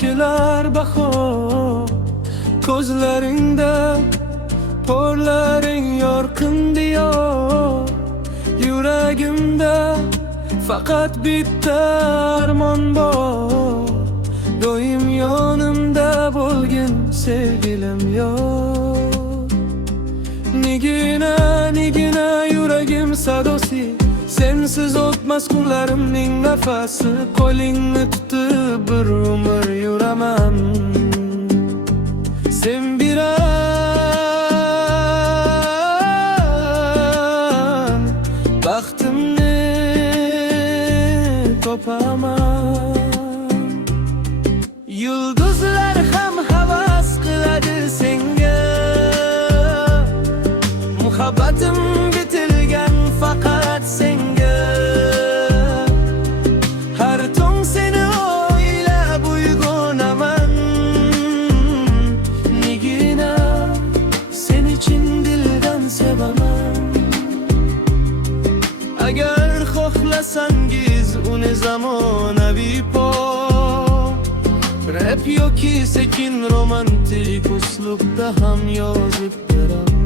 kelar bahor. Ko'zlaringda porlaring yorqin diyor. Yuragimda faqat bitta armon bor. Doim yonimda bo'lgin sevgilim yor. Nigina yuragim sadosi, sensiz o'tmas kunlarimning nafasi. Qo'lingni tutib bir umr yuraman. Sen bilan baxtimni topaman. Yulduzlar ham havas qiladi senga. Muhabbatim bitilgan faqat senga. Har tong seni o'ylab uyg'onaman. Nigina seni chin dildan sevaman. Agar xohlasangiz uni zamonaviy pop, rap yoki sekin romantik uslubda ham yozib beraman.